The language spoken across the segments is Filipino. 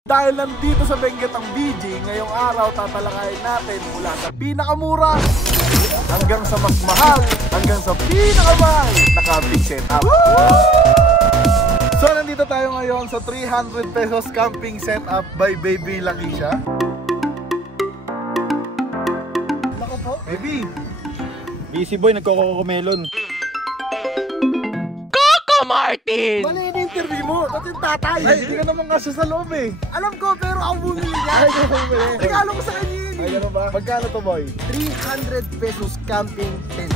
Dahil nandito sa Benguet ang BG, ngayong araw tatalakayin natin mula sa pinakamura hanggang sa mas mahal, hanggang sa pinakamahal na camping setup. So nandito tayo ngayon sa 300 pesos camping setup by Baby Lakeisha. Nako po, Baby. Busy boy, nagkoko-melon. Martin! Mali yung interview mo, dati tatay. Ay, hindi ka naman kasi sa loob eh. Alam ko, pero ako bumili niya. Ay, regalo ko sa kanya yun. Ay, gano'n ba? Magkano to, boy? 300 pesos camping tent.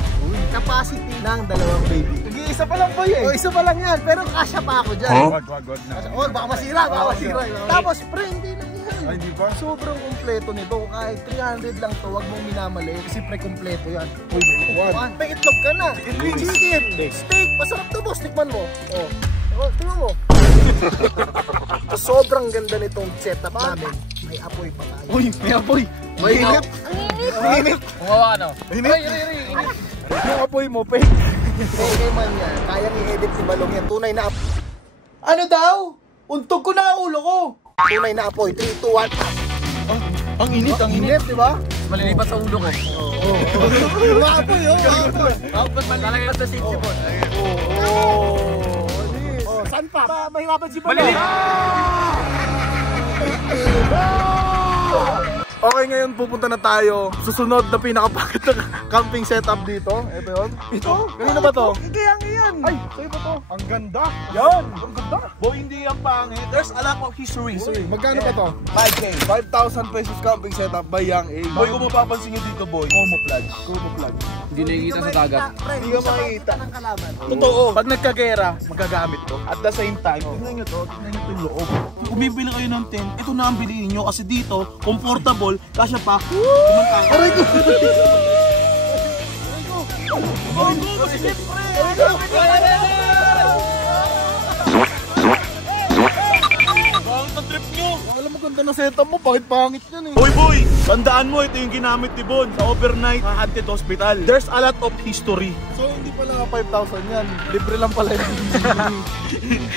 Capacity ng dalawang baby. Nag-iisa pa lang, boy eh. O, isa pa lang yan, pero kasya pa ako dyan. Wag na. Oh, baka masira, baka masira. Tapos, pre, hindi na yan. Ay, di ba? Sobrang kumpleto nito. Kahit 300 lang to, wag mong minamali. Kasi pre-kumpleto yan. Uy, May itlog ka na. Chicken, steak, masarap to, boss. Tikman mo. Oh, tingnan mo. So, sobrang ganda nitong setup namin. May apoy pa tayo. Uy, may apoy. Mainit. Ang init. Kumawa ka no? Mainit. Yung apoy mo, fake. Kaya man yan, kayang i-edit si Balong yan. Tunay na apoy. Ano daw? Untog ko na ang ulo ko. Tunay na apoy. 3, 2, 1. Ang init, ang init, di ba? Malilipat sa ulo ko. Maapoy, oh. Tapos malalagay sa sipsipon. Saan pa? Mahirapan si Balong. Malilipat! Okay, ngayon pupunta na tayo. Susunod na pinakapakit na camping setup dito. Ito yun. Ito? Kanina ba to? Kaya yan. Ay, sa'yo ba to? Ang ganda. Yan. Ang ganda. Boy, hindi yan pangit. There's a lot of history. Magkano ba to? 5K. 5,000 pesos camping setup by Young A. Boy, kung mapapansin nyo dito, boy. Camouflage. Camouflage. Hindi nakikita sa dagat. Hindi ka makikita. Ng kalaban. Totoo. Pag nagkagera, magagamit to. At the same time, tignan nyo to. Tignan nyo to yung loob. Kung bibili kayo ng tent, ito na ang bilihin nyo. Kasi dito, comfortable. Kasya pa. Kumantang. Aray ko! Aray ko! Masilip, pre! Bakit ang trip nyo? Alam mo, ganda ng setup mo. Bakit pangit yan eh? Hoy boy! Tandaan mo, ito yung ginamit ni Bon sa overnight sa Haunted Hospital. There's a lot of history. So hindi pala nga 5,000 yan. Libre lang pala yung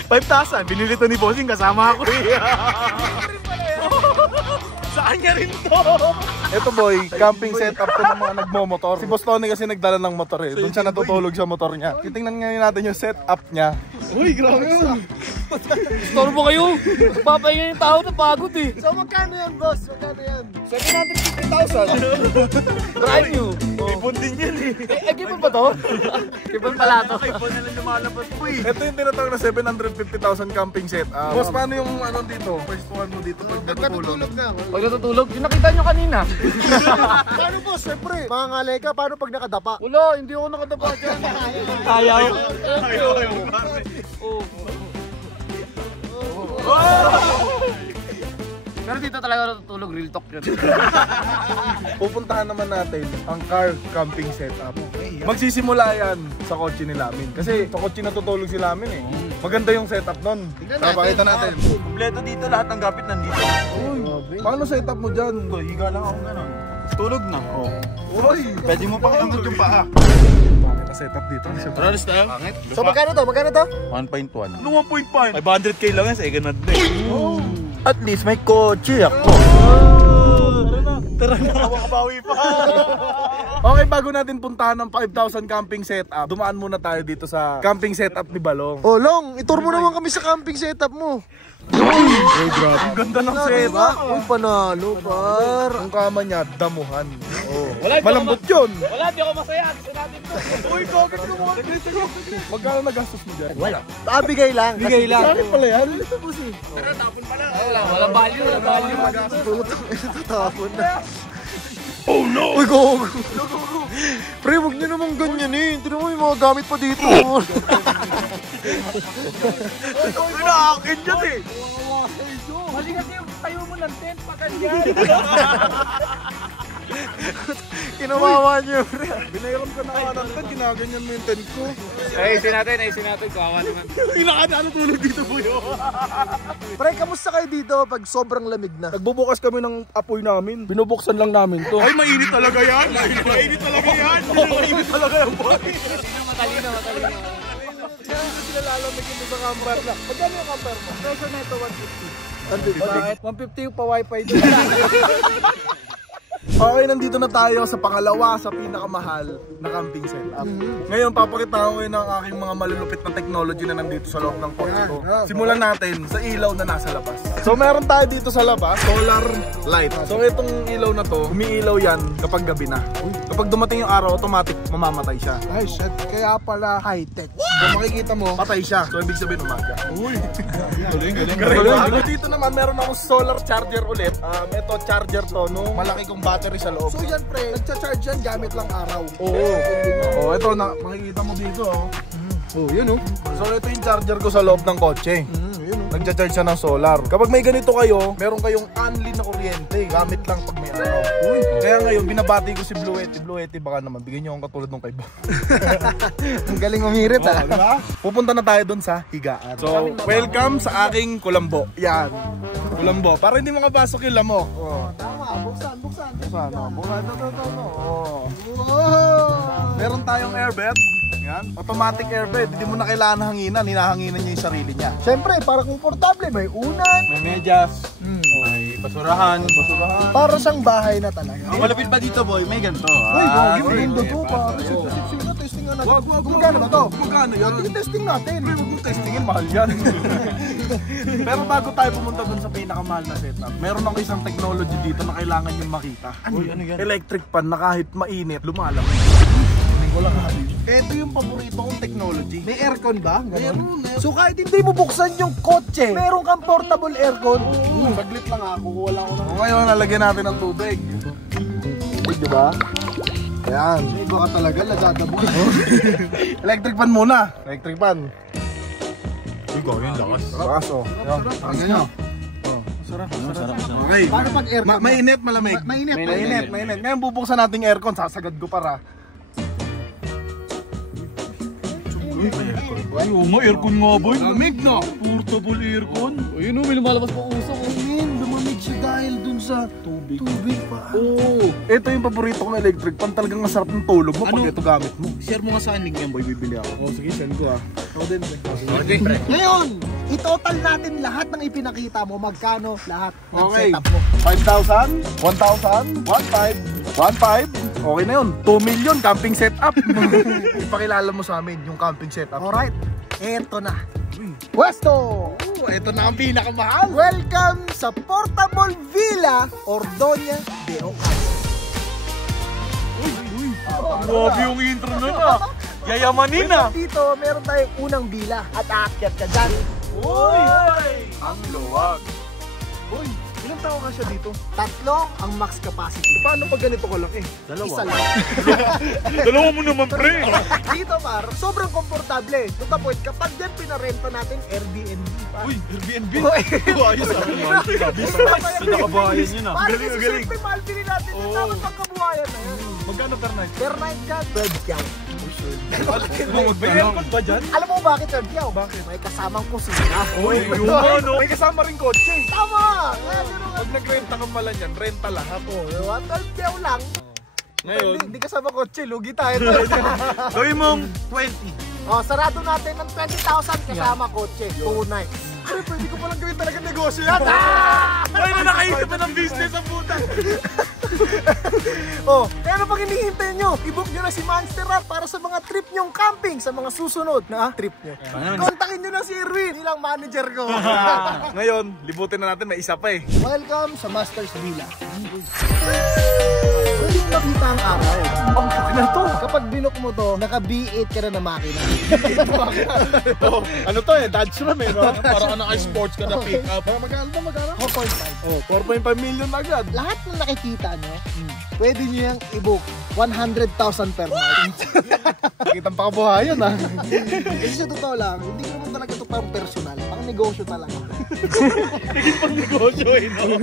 5,000. Binili to ni Bossing kasama ako eh. Saan niya rin to? Ito boy, camping setup to ng mga nagmo-motor. Si Boss Tony kasi nagdala ng motor eh. Doon siya natutulog sa motor niya. Titingnan ngayon natin yung setup niya. Uy, grabe yun. Storbo kayo! Papahinga yung tao na pagod eh. So magkano yan, boss? Magkano yan? 750,000. Drive nyo! Ipon din yan eh. Eh, kipon ba to? Kipon pala to. Ipon na lang lumalabas po eh. Ito yung tinatawag na 750,000 camping setup. Boss, paano yung ano dito? First one mo dito pag natutulog? Pag natutulog, yung nakita nyo kanina. Paano, boss? Siyempre. Mga ngalay ka, paano pag nakadapa? Wala, hindi ako nakadapa dyan. Ayaw. Pero dito talaga natutulog, real talk yun. Pupuntahan naman natin ang car camping setup. Magsisimula yan sa kotse ni Lamin. Kasi sa kotse natutulog si Lamin eh. Maganda yung setup nun. Pakita natin. Kompleto dito, lahat ng gamit nandito. Uy, paano setup mo dyan? Higa lang ako gano'n. Tulog na. Uy, pwede mo pang iangat yung paa. Pangit na setup dito. Ralis tayo? So magkano to? Magkano to? 1.1. Ano 1.5? 500k lang yan, second hand na eh. At least may kotse ako. Tara na. Makabawi pa. Okay, bago natin puntahan ng 5,000 camping setup, dumaan muna tayo dito sa camping setup ni Balong. Oh, Long, itur mo naman kami sa camping setup mo. Uy, grabe. Ang ganda ng setup. Uy, panalo, par. Ang kama niya, damuhan. Oh. Wala, Malambot yun. Wala, di ako masaya. Gusto natin to. Uy, gagawin mo mo. Magkano nagastos mo dyan? Wala. Bigay lang. Bigay lang. Sa akin pala yan. Ito po si. Wala value, wala value. Ito tapon na. Oh no! Uy, go! Pre, huwag nyo naman ganyan eh. Tignan mo yung mga gamit pa dito. Uy, nakakin dyan eh. Mali kasi yung tayo mo ng tent pa ganyan. Kinawawa nyo, pre. Binayaran ka na kanan ka, ginaganyan mo yung tent ko. Ayusin natin. Kawawa naman. Ano tulog dito po yun? Pre, kamusta kayo dito pag sobrang lamig na? Nagbubukas kami ng apoy namin. Binubuksan lang namin to. Ay, mainit talaga yan. Mainit talaga yan. Mainit talaga yan, boy. Matalino. Hindi sila lalamig yung sa camper na. Magkano yung camper mo? Presyo na ito, 150. Bakit? 150 yung pa-wifi doon. Okay, nandito na tayo sa pangalawa sa pinakamahal na camping setup. Ngayon, papakita ko ng aking mga malulupit na technology na nandito sa loob ng kotse ko. Simulan natin sa ilaw na nasa labas. So, meron tayo dito sa labas, solar light. So, itong ilaw na to, umiilaw yan kapag gabi na. Kapag dumating yung araw, automatic mamamatay siya. Ay, shit. Kaya pala high-tech. Kung makikita mo, patay siya. So, ibig sabihin umaga. Uy! Galing. Dito naman, meron akong solar charger ulit. Ito, charger to, no? Malaki kong battery sa loob. So yan pre, nagcha-charge yan gamit lang araw. Oo, ito na, makikita mo dito, Yun So, ito yung charger ko sa loob ng kotse. Nagcha-charge siya ng solar. Kapag may ganito kayo, meron kayong unli na kuryente. Gamit lang pag may araw. Kaya ngayon, binabati ko si Blue Yeti. Blue Yeti, baka naman, bigyan niyo akong katulad ng kay Bob. Ang galing umirit Diba? Pupunta na tayo dun sa higaan. So, welcome sa aking kulambo. Yan. Kulambo. Para hindi makapasok yung lamok. Tama, buksan. Buksan. Meron tayong airbed. Yan. Automatic airbed. Hindi mo na kailangan hanginan. Hinahanginan niya yung sarili niya. Siyempre, para komportable, may unan. May medyas. May basurahan. Para sang bahay na talaga. Ang malapit pa dito boy, may ganito. Uy, maganda to pa. Sige, testing nga natin. Gumagana ba to? Gumagana yan. I-testing natin. Huwag mong testingin, mahal yan. Pero bago tayo pumunta dun sa pinakamahal na setup, meron ako isang technology dito na kailangan yung makita. Ano yan? Electric pan na kahit mainit, lumalamig. Wala ka habi. Ito yung paborito kong technology. May aircon ba? Meron. So kahit hindi mo buksan yung kotse, meron kang portable aircon. Saglit lang ako, kukuha lang ako na. Ngayon, nalagyan natin ng tubig. Diba? Ayan. Iba ka talaga, Lazada mo. Electric pan muna. Electric pan. Uy, gawin lakas. Lakas oh. Tingnan nyo. Sarap. Okay. Paano pag aircon? Mainit, malamig. Mainit. Ngayon bubuksan natin yung aircon, sasagad ko para. Ay, uma, aircon nga boy. Lamig no? Portable aircon. Ayun o, may lumalabas pa usok. Lumamig siya dahil dun sa tubig pa. Oo. Ito yung paborito ko na electric pan. Talagang masarap ng tulog mo pag ito gamit mo. Share mo nga sa link yan boy, bibili ako. Sige, send ko Ako din. Ngayon, itotal natin lahat ng ipinakita mo. Magkano lahat ng Okay. setup mo. 5,000, 1,000, 1,500, 1,500. Okay na yun. 2 million camping setup. Ipakilala mo sa amin yung camping setup. Alright, eto na. Pwesto! Ito na ang pinakamahal. Welcome sa Portable Villa Ordoña de Ocasio. Grabe yung intro nun ah. Yayamanin ah. Dito, meron tayong unang villa at aakyat ka dyan. Uy! Ang luwag. Uy, ilang tao ka siya dito? 3 ang max capacity. Paano pag ganito kalaki? Isa lang. Dalawa mo naman pre. Dito par, sobrang komportable. To the point, kapag yan pinarenta natin, Airbnb pa. Uy, Airbnb. Uy. Ayos ah. Nakabayan yun ah. Parang Galing, kasi galing. siyempre mahal din natin yung dapat pagkabuhayan na yan. Magkano per night? Per night ka, 12 yaw. May aircon ba dyan? Alam mo bakit 12 yaw? Bakit? May kasamang kusina. Uy, yung ano. May kasama rin kotse. Tama! Pag nagrenta ka pala niyan, renta lahat. Oh, 12 yaw lang. Ngayon, Hindi kasama kotse, lugi tayo. gawin mong 20. Oh, sarado natin ng 20,000 kasama kotse. 2 nights. Pero pwede ko palang gawin talaga negosyo yan. Ay, na nakaisip na ng business ang puta. Oh, kaya ano pang hinihintay nyo? I-book nyo na si Monster Rap para sa mga trip nyong camping sa mga susunod na trip nyo. Kontakin nyo na si Erwin, bilang manager ko. Ngayon, libutin na natin, may isa pa eh. Welcome sa Master's Villa. Hindi mo makita ang araw. Ang na to. Kapag binok mo to, naka-B8 ka na na makina. Oh, ano to eh, Dodge Ram eh, no? Parang naka-sports ka na pick up. Magkano to, magkano? 4.5. Oh, 4.5 million agad. Lahat ng nakikita nyo, pwede nyo yung i-book 100,000 per night. Kitang pakabuhayan ah. Kasi sa totoo lang, hindi ko naman talaga ito pang personal, pang negosyo talaga. Naging pang negosyo eh, no?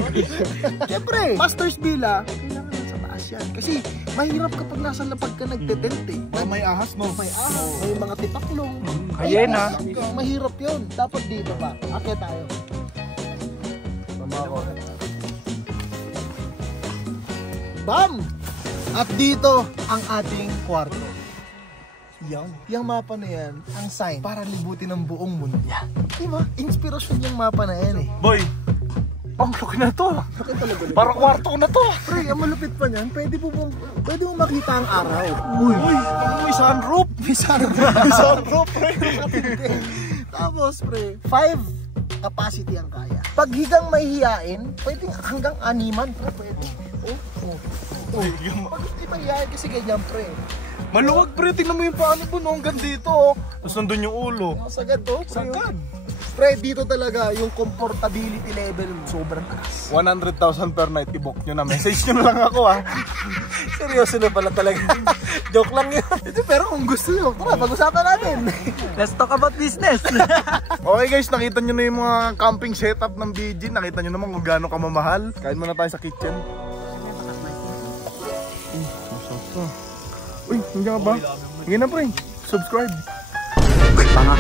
Siyempre, Master's Villa, kailangan sa taas yan. Kasi mahirap kapag nasa lapag ka nagte-tent eh. May ahas no? May ahas, may mga tipaklong. Hyena. Mahirap yun. Dapat dito pa. Akit tayo. Tama ako. Bam! At dito ang ating kwarto. Yan. Yung mapa na yan, ang sign para libutin ang buong mundo. Diba? Inspirasyon yung mapa na yan eh. Boy, Ang laki na to. Laki talaga nito. Parang kwarto ko na to. Pre, ang malupit pa niyan, pwede mo makita ang araw. Uy, may sunroof. May sunroof, pre. Tapos, pre, 5 capacity ang kaya. Pag higang mahihiyain, pwede hanggang 6, pre, pwede. Pag hindi mahihiyain kasi ganyan, pre. Maluwag pre, tingnan mo yung paano po hanggang dito oh. Tapos nandun yung ulo. Sagad to, pre. Sagad. Pre, dito talaga yung comfortability level mo sobrang taas. 100,000 per night, i-book nyo na. Message nyo na lang ako ha. Seryoso na pala talaga. Joke lang yun. Pero kung gusto nyo, tara, pag-usapan natin. Let's talk about business. Okay guys, nakita nyo na yung mga camping setup ng BG. Nakita nyo naman kung gaano kamamahal. Kain muna tayo sa kitchen. Uy, nandiyan ka ba? Sige na pre, subscribe. Tanga.